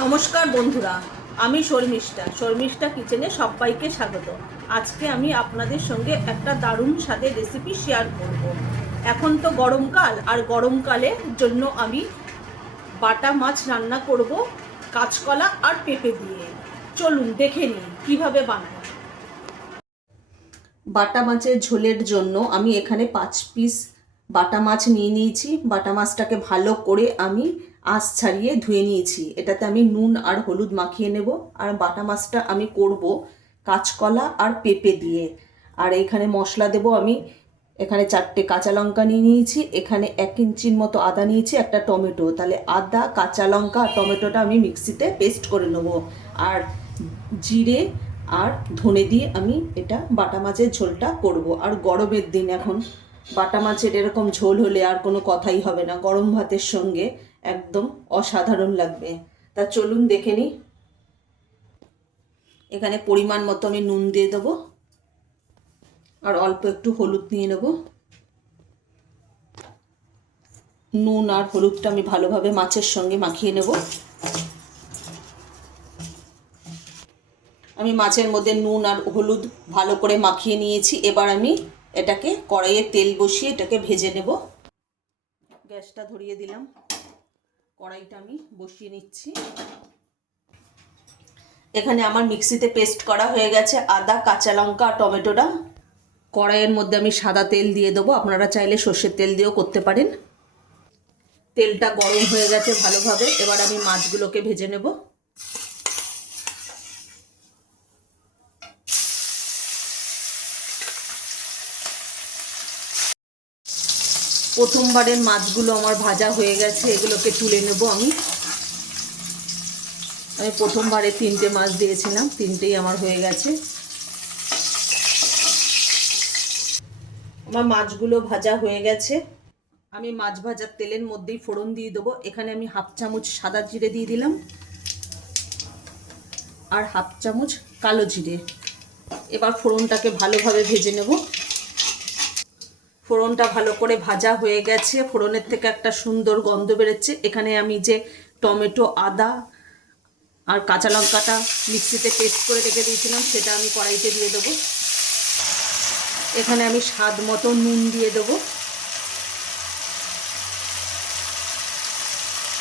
নমস্কার বন্ধুরা, আমি শর্মিষ্ঠা কিচেনে সবাইকে স্বাগত। আজকে আমি আপনাদের সঙ্গে একটা দারুণ স্বাদের রেসিপি শেয়ার করব। এখন তো গরমকাল, আর গরমকালের জন্য আমি বাটা মাছ রান্না করব কাঁচকলা আর পেঁপে দিয়ে। চলুন দেখে নিই কীভাবে বানাই। বাটা মাছের ঝোলের জন্য আমি এখানে 5 পিস বাটা মাছ নিয়ে নিয়েছি। বাটা মাছটাকে ভালো করে আমি আঁশ ছাড়িয়ে ধুয়ে নিয়েছি। এটাতে আমি নুন আর হলুদ মাখিয়ে নেব। আর বাটা মাছটা আমি করব কাঁচকলা আর পেঁপে দিয়ে। আর এখানে মশলা দেব আমি। এখানে 4টে কাঁচা লঙ্কা নিয়ে নিয়েছি, এখানে 1 ইঞ্চির মতো আদা নিয়েছি, একটা টমেটো। তাহলে আদা, কাঁচা লঙ্কা আর টমেটোটা আমি মিক্সিতে পেস্ট করে নেব। আর জিরে আর ধনে দিয়ে আমি এটা বাটা মাছের ঝোলটা করব। আর গরমের দিন এখন বাটা মাছের এরকম ঝোল হলে আর কোনো কথাই হবে না, গরম ভাতের সঙ্গে একদম অসাধারণ লাগবে। তা চলুন দেখে নিই। এখানে পরিমাণ মতো আমি নুন দিয়ে দেবো আর অল্প একটু হলুদ নিয়ে নেব। নুন আর হলুদটা আমি ভালোভাবে মাছের সঙ্গে মাখিয়ে নেব। আমি মাছের মধ্যে নুন আর হলুদ ভালো করে মাখিয়ে নিয়েছি। এবার আমি এটাকে কড়াইয়ে তেল বসিয়ে এটাকে ভেজে নেব। গ্যাসটা ধরিয়ে দিলাম, কড়াইটা আমি বসিয়ে নিচ্ছি। এখানে আমার মিক্সিতে পেস্ট করা হয়ে গেছে আদা, কাঁচা লঙ্কা আর টমেটোটা। কড়াইয়ের মধ্যে আমি সাদা তেল দিয়ে দেবো, আপনারা চাইলে সর্ষের তেল দিয়েও করতে পারেন। তেলটা গরম হয়ে গেছে ভালোভাবে। এবার আমি মাছগুলোকে ভেজে নেব। প্রথমবারের মাছগুলো আমার ভাজা হয়ে গেছে, এগুলোকে তুলে নেব। আমি প্রথমবারে 3টে মাছ দিয়েছিলাম, 3টেই আমার হয়ে গেছে। আমার মাছগুলো ভাজা হয়ে গেছে। আমি মাছ ভাজার তেলের মধ্যেই ফোড়ন দিয়ে দেবো। এখানে আমি 1/2 চামচ সাদা জিরে দিয়ে দিলাম আর 1/2 চামচ কালো জিরে। এবার ফোড়নটাকে ভালোভাবে ভেজে নেব। ফোড়নটা ভালো করে ভাজা হয়ে গেছে, ফোড়নের থেকে একটা সুন্দর গন্ধ বেরোচ্ছে। এখানে আমি যে টমেটো, আদা আর কাঁচা লঙ্কাটা মিক্সিতে পেস্ট করে রেখে দিয়েছিলাম সেটা আমি কড়াইতে দিয়ে দেবো। এখানে আমি স্বাদ মতো নুন দিয়ে দেবো।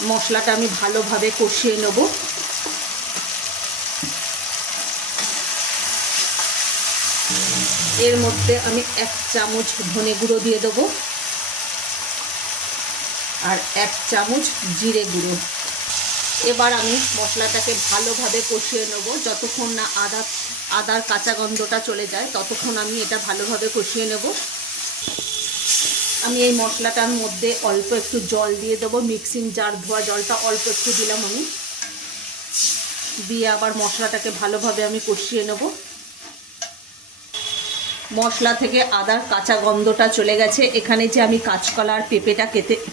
মশলাটা আমি ভালোভাবে কষিয়ে নেব। এর মধ্যে আমি 1 চামচ ধনে গুঁড়ো দিয়ে দেবো আর 1 চামচ জিরে গুঁড়ো। এবার আমি মশলাটাকে ভালোভাবে কষিয়ে নেব। যতক্ষণ না আদার কাঁচা গন্ধটা চলে যায় ততক্ষণ আমি এটা ভালোভাবে কষিয়ে নেব। আমি এই মশলাটার মধ্যে অল্প একটু জল দিয়ে দেবো। মিক্সিং জার ধোয়া জলটা অল্প একটু দিলাম আমি, দিয়ে আবার মশলাটাকে ভালোভাবে আমি কষিয়ে নেব। মশলা থেকে আদার কাঁচা গন্ধটা চলে গেছে। এখানে যে আমি কাঁচকলা আর পেঁপেটা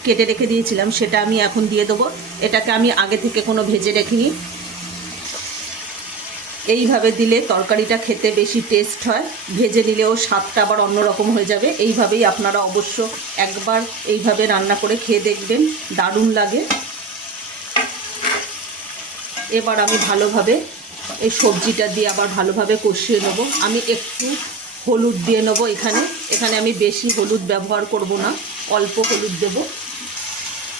কেটে রেখে দিয়েছিলাম সেটা আমি এখন দিয়ে দেবো। এটাকে আমি আগে থেকে কোনো ভেজে রাখিনি। এইভাবে দিলে তরকারিটা খেতে বেশি টেস্ট হয়, ভেজে নিলেও স্বাদটা আবার অন্যরকম হয়ে যাবে। এইভাবেই আপনারা অবশ্য একবার এইভাবে রান্না করে খেয়ে দেখবেন, দারুণ লাগে। এবার আমি ভালোভাবে এই সবজিটা দিয়ে আবার ভালোভাবে কষিয়ে নেব। আমি একটু হলুদ দিয়ে নেবো। এখানে আমি বেশি হলুদ ব্যবহার করব না, অল্প হলুদ দেব।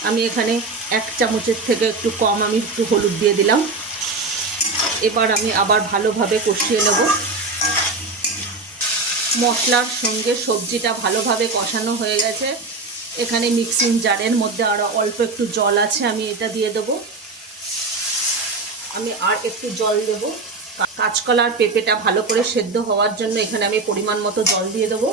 আমি এখানে 1 চামচের থেকে একটু কম আমি একটু হলুদ দিয়ে দিলাম। এবার আমি আবার ভালোভাবে কষিয়ে নেব। মশলার সঙ্গে সবজিটা ভালোভাবে কষানো হয়ে গেছে। এখানে মিক্সিং জারের মধ্যে আরও অল্প একটু জল আছে, আমি এটা দিয়ে দেবো। আমি আর একটু জল দেব। কাঁচকলা আর পেঁপেটা ভালো করে সেদ্ধ হওয়ার জন্য এখানে আমি পরিমাণ মতো জল দিয়ে দেবো।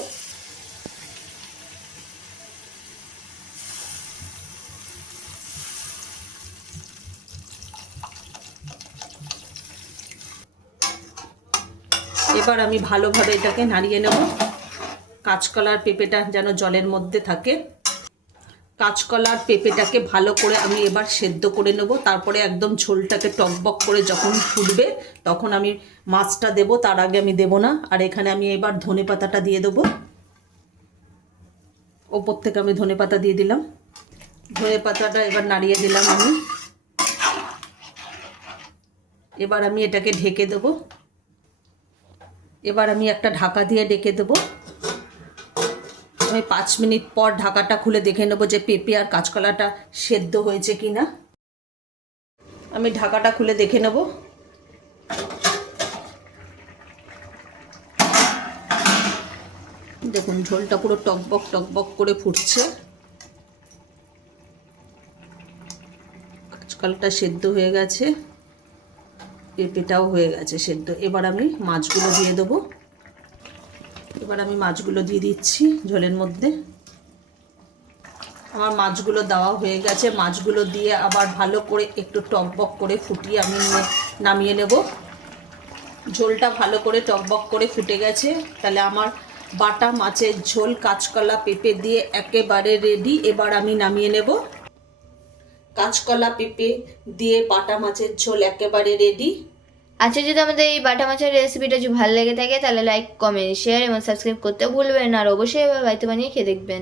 এবার আমি ভালোভাবে এটাকে নাড়িয়ে নেব। কাঁচকলার পেঁপেটা যেন জলের মধ্যে থাকে। কাঁচকলার পেঁপেটাকে ভালো করে আমি এবার সেদ্ধ করে নেব। তারপরে একদম ঝোলটাকে টকবক করে যখন ফুটবে তখন আমি মাছটা দেব, তার আগে আমি দেব না। আর এখানে আমি এবার ধনেপাতাটা দিয়ে দেবো। ওপর থেকে আমি ধনেপাতা দিয়ে দিলাম। ধনেপাতাটা এবার নাড়িয়ে দিলাম আমি। এবার আমি এটাকে ঢেকে দেবো। এবার আমি একটা ঢাকা দিয়ে ঢেকে দেবো। আমি 5 মিনিট পর ঢাকাটা খুলে দেখে নেবো যে পেঁপে আর কাঁচকলাটা সেদ্ধ হয়েছে কি না। আমি ঢাকাটা খুলে দেখে নেব। দেখুন ঝোলটা পুরো টকবক টকবক করে ফুটছে, কাঁচকলাটা সেদ্ধ হয়ে গেছে, পেঁপেটাও হয়ে গেছে সেদ্ধ। এবার আমি মাছগুলো দিয়ে দেবো। এবার আমি মাছগুলো দিয়ে দিচ্ছি ঝোলের মধ্যে। আমার মাছগুলো দেওয়া হয়ে গেছে। মাছগুলো দিয়ে আবার ভালো করে একটু টকবক করে ফুটিয়ে আমি নামিয়ে নেব। ঝোলটা ভালো করে টকবক করে ফুটে গেছে। তাহলে আমার বাটা মাছের ঝোল কাঁচকলা পেঁপে দিয়ে একেবারে রেডি। এবার আমি নামিয়ে নেব। কাঁচকলা পেঁপে দিয়ে বাটা মাছের ঝোল একেবারে রেডি। আচ্ছা, যদি আমাদের এই বাটা মাছের রেসিপিটা যদি ভালো লেগে থাকে তাহলে লাইক, কমেন্ট, শেয়ার এবং সাবস্ক্রাইব করতে ভুলবেন না। আর অবশ্যই এবার বাড়িতে বানিয়ে খেয়ে দেখবেন।